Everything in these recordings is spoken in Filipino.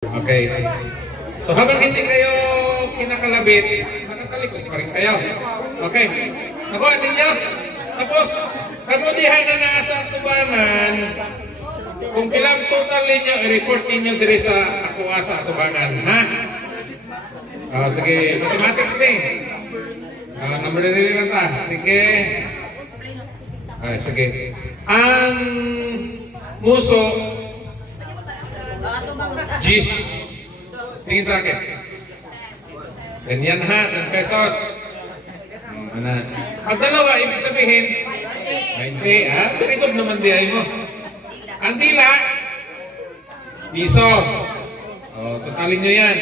Okay. So habang hindi kayo kinakalabit, nakatalikod pa rin kayo. Okay. Nakuha ninyo? Tapos, kamudihan na nasa tubangan, kung ilang total ninyo, i-report ninyo diri sa akuha sa tubangan. Ha? Sige, mathematics din. Number rin lang ta. Sige. Sige. Ang muso, Gis. Tingin sa akin. Ganyan ha, 10 pesos. Pag dalawa, ibig sabihin, 20. Very good naman diay mo. Ang dila, piso. Totalin nyo yan.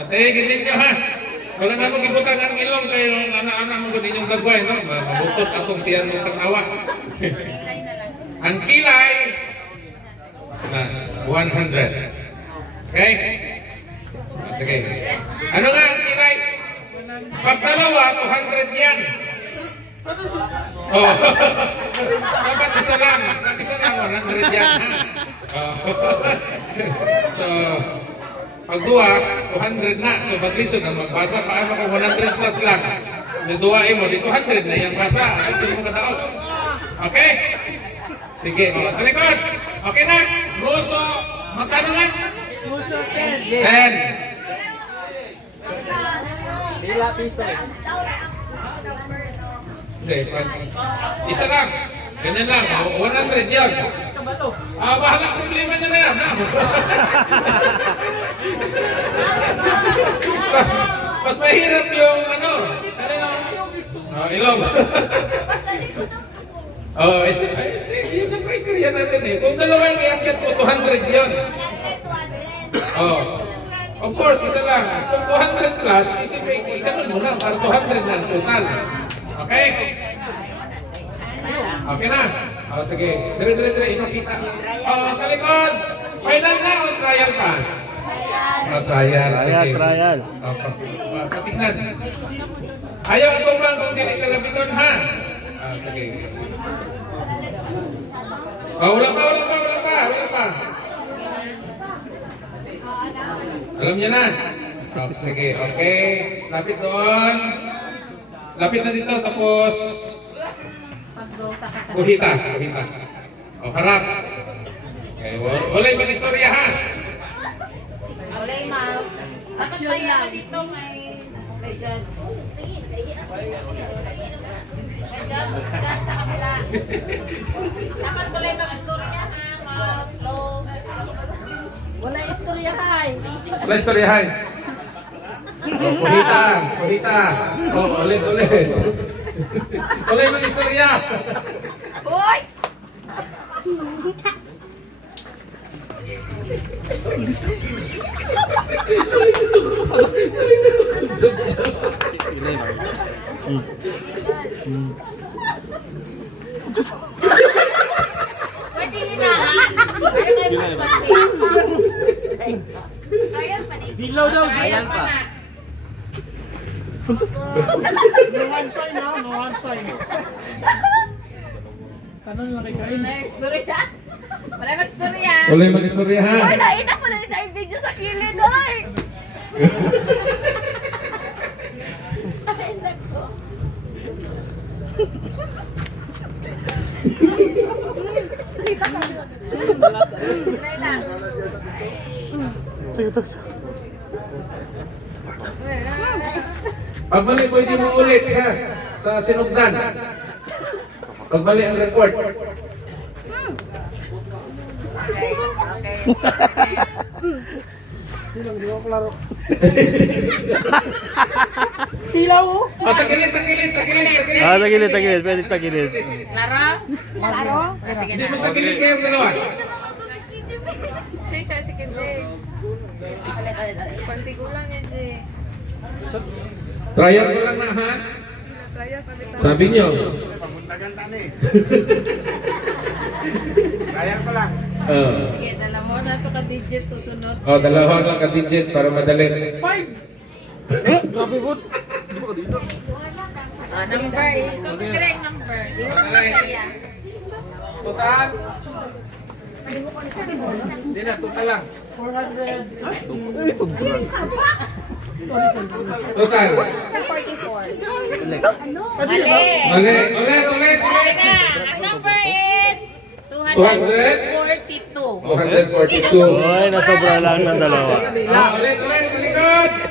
Patigilin nyo ha. Wala na mong ibutang ang ilong kayo, anak-anak mo din yung dagway, no? Mabutot atong tiyan mong tatawa. Ang kilay, 100. Okay? Sige. Ano nga ang kilay? Pag dalawa, 200 yan. Dapat isa lang. Pag isa lang, 100 yan. So, pag dua, 200 na. So, matlisod na magbasa. Paano kung 100 plus lang? Naduwain mo, di 200 na yung basa. Ito mo kadaog. Okay? Sige, talikod. Okay na. Muso, magkano nga? Muso 10. 10. Dila piso. Hindi, isa lang. Ganyan lang. 100 yan. Bahala, problema niya na yan. Mas mahirap yung ano. Ilong. Yun ang criteria natin eh. Kung dalawa yung i-akyat mo, 200 yun. Of course, isa lang. Kung 200 plus, isipin, ganun mo na, para 200 na total. Okay? Okay na? Sige. Dire, inakita. Talikod! Final na o trial pa? Trial. Sige. Trial. Patignan. Ayaw itong lang kung dili kalabiton, ha? Sige. Wala pa. Alam niya na. Sige, okay. Lapit doon. Lapit na dito, tapos kuhita. Harap. Okay, walay mag-istorya ha. Walay ma. Dapat kaya ka dito may dyan. Dyan sa kabila. Dapat walay mag-istorya ha. Close. Wala istorya hay. Wala istorya hay. Kuhita. Ulit. Walay mag-istorya. Hoy! Pwede hinahan. Trial pa din. Silaw daw. Trial pa na. No one sign. Tanong lang kay Kain. Wala mag-istorya. Walay mag-istorya ha. Wala, ina ko na rin tayo video sa kilid, oy! Ay, nako. Wala lang. Pagbalik pwede mo ulit ha. Sa sinugdan. Pagbalik ang record. Okay. Silaw mo? Tagilid. Tagilid. Pwede tagilid. Klaro? Klaro? Sige Hindi na. magtagilid kayong dalawa. Jay, kasi ka Jay. Panti ko lang yan, Jay. Trial ko lang na ha. Trial kami tayo. Sabi niyo. Trial ko lang. Sige, dala mo na ito ka-digit susunod. Dalawa lang ka-digit para madali. 5! Grabe po. Number, susunod number. Di mo kaya. Total. Hindi na, total lang. Ay, sobrang. Total. 44. Ulit. Mali. Mali. Ulit. Okay na. Ang number is 242. 242. Ay, nasobra lang ng dalawa. Ulit. Malikot.